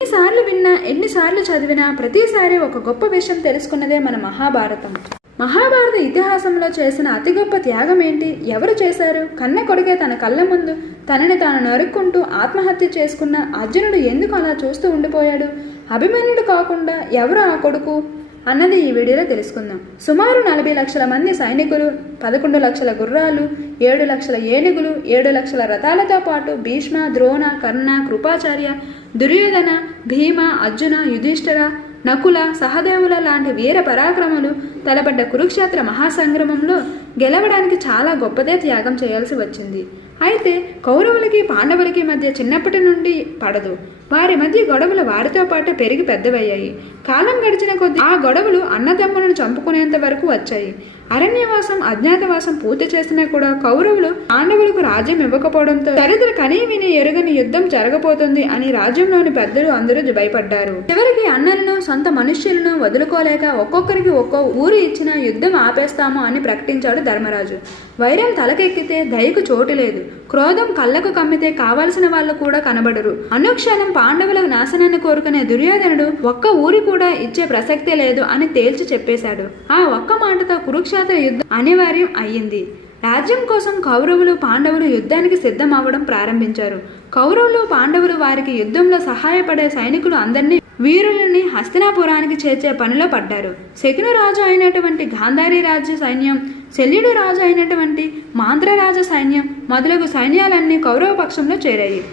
ఎన్నిసార్లు విన్నా ఎన్నిసార్లు చదివినా ప్రతిసారి ఒక గొప్ప విషయం తెలుసుకున్నదే మన మహాభారతం. మహాభారత ఇతిహాసంలో చేసిన అతి గొప్ప త్యాగం ఏంటి? ఎవరు చేశారు? కన్న కొడుకే తన కళ్ళ ముందు తనని తాను నరుక్కుంటూ ఆత్మహత్య చేసుకున్న అర్జునుడు ఎందుకు అలా చూస్తూ ఉండిపోయాడు? అభిమన్యుడు కాకుండా ఎవరు ఆ కొడుకు? అన్నది ఈ వీడియోలో తెలుసుకుందాం. సుమారు నలభై లక్షల మంది సైనికులు పదకొండు లక్షల గుర్రాలు ఏడు లక్షల ఏనుగులు ఏడు లక్షల రథాలతో పాటు భీష్మ ద్రోణ కర్ణ కృపాచార్య దుర్యోధన భీమ అర్జున యుధిష్ఠిర నకుల సహదేవుల లాంటి వీర పరాక్రమలు తలపడ్డ కురుక్షేత్ర మహాసంగ్రమంలో గెలవడానికి చాలా గొప్పదే త్యాగం చేయాల్సి వచ్చింది. అయితే కౌరవులకి పాండవులకి మధ్య చిన్నప్పటి నుండి పడదు. వారి మధ్య గొడవలు వారితో పాటు పెరిగి పెద్దవయ్యాయి. కాలం గడిచిన కొద్దీ ఆ గొడవలు అన్నదమ్ములను చంపుకునేంత వరకు వచ్చాయి. అరణ్యవాసం అజ్ఞాతవాసం పూర్తి చేసినా కూడా కౌరవులు పాండవులకు రాజ్యం ఇవ్వకపోవడంతో చరిత్ర కనీ విని ఎరుగని యుద్ధం జరగబోతుంది అని రాజ్యంలోని పెద్దలు అందరూ భయపడ్డారు. చివరికి అన్నలను సొంత మనుష్యులను వదులుకోలేక ఒక్కొక్కరికి ఒక్కో ఊరు ఇచ్చిన యుద్ధం ఆపేస్తాము అని ప్రకటించాడు ధర్మరాజు. వైరం తలకెక్కితే దయకు చోటు లేదు. క్రోధం కళ్ళకు కమ్మితే కావాల్సిన వాళ్ళు కూడా కనబడరు. అనుక్షణం పాండవుల నాశనాన్ని కోరుకునే దుర్యోధనుడు ఒక్క ఊరి కూడా ఇచ్చే ప్రసక్తే లేదు అని తేల్చి చెప్పేశాడు. ఆ ఒక్క మాటతో కురుక్షేత్ర యుద్ధం అనివార్యం అయ్యింది. రాజ్యం కోసం కౌరవులు పాండవులు యుద్ధానికి సిద్ధం అవ్వడం ప్రారంభించారు. కౌరవులు పాండవులు వారికి యుద్ధంలో సహాయపడే సైనికులు అందరినీ వీరులని హస్తినాపురానికి చేర్చే పనిలో పడ్డారు. శకును రాజు అయినటువంటి గాంధారి రాజ్య సైన్యం శల్యుడు రాజు అయినటువంటి మాంద్రరాజ సైన్యం మొదలగు సైన్యాలన్నీ కౌరవ పక్షంలో చేరాయి.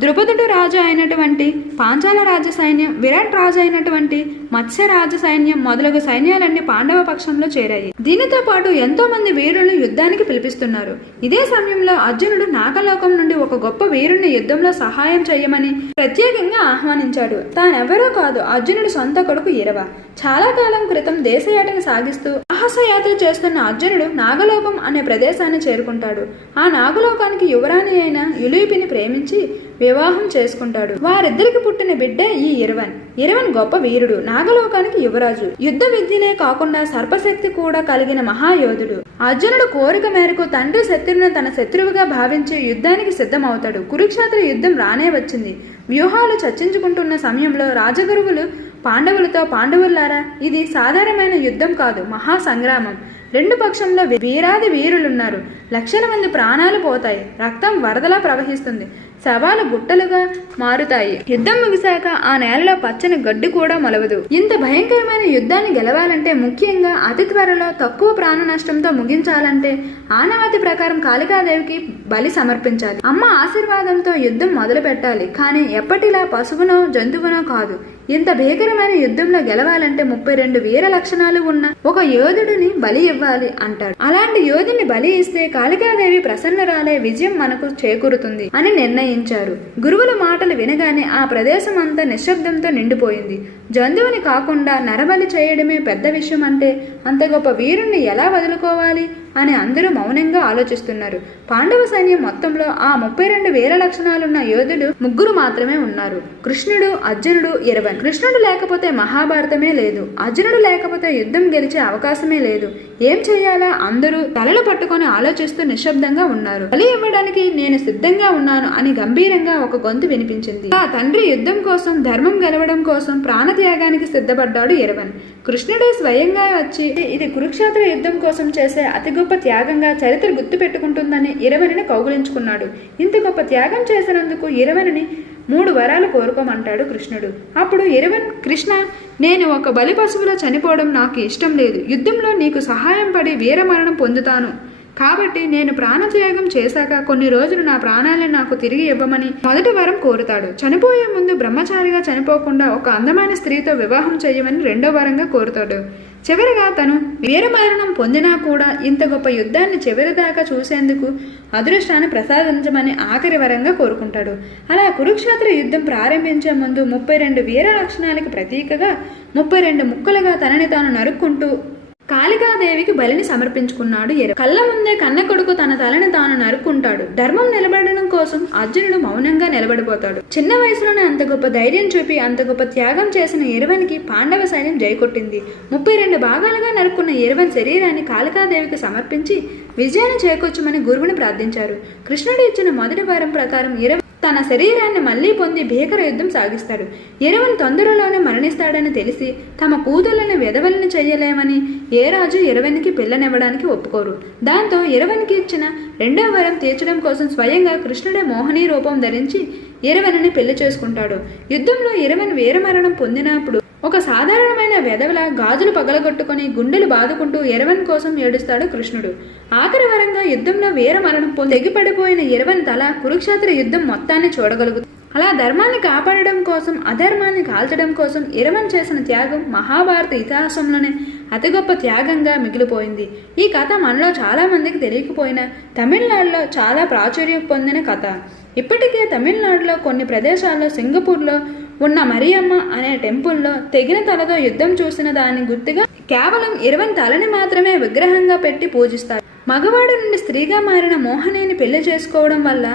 ద్రుపదుడు రాజు అయినటువంటి పాంచాల రాజ సైన్యం విరాట్ రాజు అయినటువంటి మత్స్య రాజ సైన్యం మొదలగు సైన్యాలన్నీ పాండవ పక్షంలో చేరాయి. దీనితో పాటు ఎంతో మంది వీరులను యుద్ధానికి పిలిపిస్తున్నారు. ఇదే సమయంలో అర్జునుడు నాగలోకం నుండి ఒక గొప్ప వీరుణ్ణి యుద్ధంలో సహాయం చేయమని ప్రత్యేకంగా ఆహ్వానించాడు. తానెవరో కాదు అర్జునుడు సొంత కొడుకు ఇరవ చాలా కాలం క్రితం దేశయాటను సాగిస్తూ సాహసయాత్ర చేస్తున్న అర్జునుడు నాగలోకం అనే ప్రదేశాన్ని చేరుకుంటాడు. ఆ నాగలోకానికి యువరాణి అయిన యులీపిని ప్రేమించి వివాహం చేసుకుంటాడు. వారిద్దరికి పుట్టిన బిడ్డ ఈ ఇరవన్. ఇరవన్ గొప్ప వీరుడు నాగలోకానికి యువరాజు. యుద్ధ విద్యలే కాకుండా సర్పశక్తి కూడా కలిగిన మహాయోధుడు. అర్జునుడు కోరిక మేరకు తండ్రి శత్రువును తన శత్రువుగా భావించి యుద్ధానికి సిద్ధమవుతాడు. కురుక్షేత్ర యుద్ధం రానే వచ్చింది. వ్యూహాలు చర్చించుకుంటున్న సమయంలో రాజగురువులు పాండవులతో పాండవులారా ఇది సాధారణమైన యుద్ధం కాదు మహా సంగ్రామం రెండు పక్షంలో వీరాది వీరులున్నారు. లక్షల మంది ప్రాణాలు పోతాయి. రక్తం వరదలా ప్రవహిస్తుంది. శవాలు గుట్టలుగా మారుతాయి. యుద్ధం ముగిశాక ఆ నేలలో పచ్చని గడ్డి కూడా మొలవదు. ఇంత భయంకరమైన యుద్ధాన్ని గెలవాలంటే ముఖ్యంగా అతి త్వరలో తక్కువ ప్రాణ నష్టంతో ముగించాలంటే ఆనవాతి ప్రకారం కాళికాదేవికి బలి సమర్పించాలి. అమ్మ ఆశీర్వాదంతో యుద్ధం మొదలు పెట్టాలి. కానీ ఎప్పటిలా పశువునో జంతువునో కాదు. ఇంత భీకరమైన యుద్ధంలో గెలవాలంటే ముప్పై రెండు వీర లక్షణాలు ఉన్న ఒక యోధుడిని బలి ఇవ్వాలి అంటాడు. అలాంటి యోధుని బలి ఇస్తే కాళికాదేవి ప్రసన్నరాలే విజయం మనకు చేకూరుతుంది అని నిర్ణయం నిర్ణయించారు గురువుల మాటలు వినగానే ఆ ప్రదేశం అంతా నిశ్శబ్దంతో నిండిపోయింది. జంతువుని కాకుండా నరబలి చేయడమే పెద్ద విషయం అంటే అంత గొప్ప వీరుణ్ణి ఎలా వదులుకోవాలి? అని అందరూ మౌనంగా ఆలోచిస్తున్నారు. పాండవ సైన్యం మొత్తంలో ఆ ముప్పై రెండు వేల లక్షణాలున్న యోధులు ముగ్గురు మాత్రమే ఉన్నారు. కృష్ణుడు అర్జునుడు ఇరవన్ కృష్ణుడు లేకపోతే మహాభారతమే లేదు. అర్జునుడు లేకపోతే యుద్ధం గెలిచే అవకాశమే లేదు. ఏం చేయాలా? అందరూ తలలు పట్టుకొని ఆలోచిస్తూ నిశ్శబ్దంగా ఉన్నారు. బలి ఇవ్వడానికి నేను సిద్ధంగా ఉన్నాను అని గంభీరంగా ఒక గొంతు వినిపించింది. ఆ తండ్రి యుద్ధం కోసం ధర్మం గెలవడం కోసం ప్రాణత్యాగానికి సిద్ధపడ్డాడు ఇరవన్ కృష్ణుడే స్వయంగా వచ్చి ఇది కురుక్షేత్ర యుద్ధం కోసం చేసే అతి గొప్ప గొప్ప త్యాగంగా చరిత్ర గుర్తు పెట్టుకుంటుందని ఇరవనిని కౌగులించుకున్నాడు. ఇంత గొప్ప త్యాగం చేసినందుకు ఇరవనిని మూడు వరాలు కోరుకోమంటాడు కృష్ణుడు. అప్పుడు ఇరవన్ కృష్ణ నేను ఒక బలి పశువులో చనిపోవడం నాకు ఇష్టం లేదు. యుద్ధంలో నీకు సహాయం పడి వీరమరణం పొందుతాను. కాబట్టి నేను ప్రాణత్యాగం చేశాక కొన్ని రోజులు నా ప్రాణాలను నాకు తిరిగి ఇవ్వమని మొదటి వరం కోరుతాడు. చనిపోయే ముందు బ్రహ్మచారిగా చనిపోకుండా ఒక అందమైన స్త్రీతో వివాహం చేయమని రెండో వరంగా కోరుతాడు. చివరిగా తను వీరమరణం పొందినా కూడా ఇంత గొప్ప యుద్ధాన్ని చివరిదాకా చూసేందుకు అదృష్టాన్ని ప్రసాదించమని ఆఖరి వరంగా కోరుకుంటాడు. అలా కురుక్షేత్ర యుద్ధం ప్రారంభించే ముందు ముప్పై రెండు వీర లక్షణాలకి ప్రతీకగా ముప్పై రెండు ముక్కలుగా తనని తాను నరుక్కుంటూ కాళికాదేవికి బలిని సమర్పించుకున్నాడు ఎర కళ్ళ ముందే కన్న కొడుకు తన తలని తాను నరుక్కుంటాడు. ధర్మం నిలబడడం కోసం అర్జునుడు మౌనంగా నిలబడిపోతాడు. చిన్న వయసులోనే అంత గొప్ప ధైర్యం చూపి అంత గొప్ప త్యాగం చేసిన ఎరువనికి పాండవ సైన్యం జైకొట్టింది. ముప్పై రెండు భాగాలుగా నరుక్కున్న ఎరువన్ శరీరాన్ని కాళికాదేవికి సమర్పించి విజయాన్ని చేకూర్చమని గురువుని ప్రార్థించారు. కృష్ణుడు ఇచ్చిన మొదటి వారం ప్రకారం ఇరవై తన శరీరాన్ని మళ్ళీ పొంది భీకర యుద్ధం సాగిస్తాడు. ఎరువన్ తొందరలోనే మరణిస్తాడని తెలిసి తమ కూతుళ్ళని వెధవలను చేయలేమని ఏ రాజు ఇరవనికి పిల్లనివ్వడానికి ఒప్పుకోరు. దాంతో ఇరవనికి ఇచ్చిన రెండో వరం తీర్చడం కోసం స్వయంగా కృష్ణుడే మోహనీ రూపం ధరించి ఇరవనిని పెళ్ళి చేసుకుంటాడు. యుద్ధంలో ఇరవన్ వీరమరణం పొందినప్పుడు ఒక సాధారణమైన వెధవల గాజులు పగలగొట్టుకొని గుండెలు బాదుకుంటూ ఎరవన్ కోసం ఏడుస్తాడు కృష్ణుడు. ఆఖరి వరంగా యుద్ధంలో వీరమరణం పొంది తెగిపడిపోయిన ఎరవన్ తల కురుక్షేత్ర యుద్ధం మొత్తాన్ని చూడగలుగుతుంది. అలా ధర్మాన్ని కాపాడడం కోసం అధర్మాన్ని కాల్చడం కోసం ఇరవన్ చేసిన త్యాగం మహాభారత ఇతిహాసంలోనే అతి గొప్ప త్యాగంగా మిగిలిపోయింది. ఈ కథ మనలో చాలా మందికి తెలియకపోయినా తమిళనాడులో చాలా ప్రాచుర్యం పొందిన కథ. ఇప్పటికే తమిళనాడులో కొన్ని ప్రదేశాల్లో సింగపూర్లో ఉన్న మరియమ్మ అనే టెంపుల్లో తెగిన తలతో యుద్ధం చూసిన దాని గుర్తుగా కేవలం ఇరవై తలని మాత్రమే విగ్రహంగా పెట్టి పూజిస్తారు. మగవాడు నుండి స్త్రీగా మారిన మోహనిని పెళ్ళి చేసుకోవడం వల్ల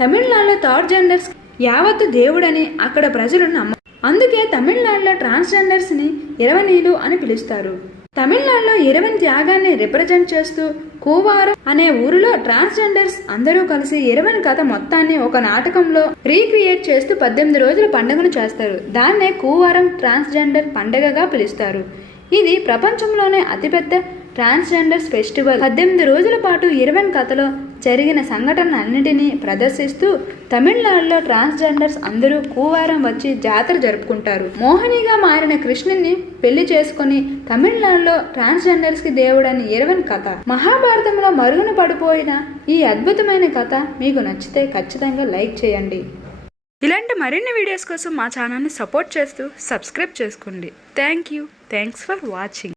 తమిళనాడులో థర్డ్ జెండర్స్ యావత్తు దేవుడని అక్కడ ప్రజలు నమ్మ అందుకే తమిళనాడులో ట్రాన్స్జెండర్స్ని ఇరవనీలు అని పిలుస్తారు. తమిళనాడులో ఇరవన్ త్యాగాన్ని రిప్రజెంట్ చేస్తూ కూవారం అనే ఊరిలో ట్రాన్స్జెండర్స్ అందరూ కలిసి ఇరవై కథ మొత్తాన్ని ఒక నాటకంలో రీక్రియేట్ చేస్తూ పద్దెనిమిది రోజుల పండుగను చేస్తారు. దాన్నే కూవారం ట్రాన్స్జెండర్ పండుగగా పిలుస్తారు. ఇది ప్రపంచంలోనే అతిపెద్ద ట్రాన్స్జెండర్స్ ఫెస్టివల్. పద్దెనిమిది రోజుల పాటు ఇరవై కథలో జరిగిన సంఘటనలన్నింటినీ ప్రదర్శిస్తూ తమిళనాడులో ట్రాన్స్జెండర్స్ అందరూ కూవారం వచ్చి జాతర జరుపుకుంటారు. మోహినిగా మారిన కృష్ణుని పెళ్ళి చేసుకుని తమిళనాడులో ట్రాన్స్జెండర్స్కి దేవుడని ఇరవన్ కథ. మహాభారతంలో మరుగున పడిపోయిన ఈ అద్భుతమైన కథ మీకు నచ్చితే ఖచ్చితంగా లైక్ చేయండి. ఇలాంటి మరిన్ని వీడియోస్ కోసం మా ఛానల్ని సపోర్ట్ చేస్తూ సబ్స్క్రైబ్ చేసుకోండి. Thank you thanks for watching.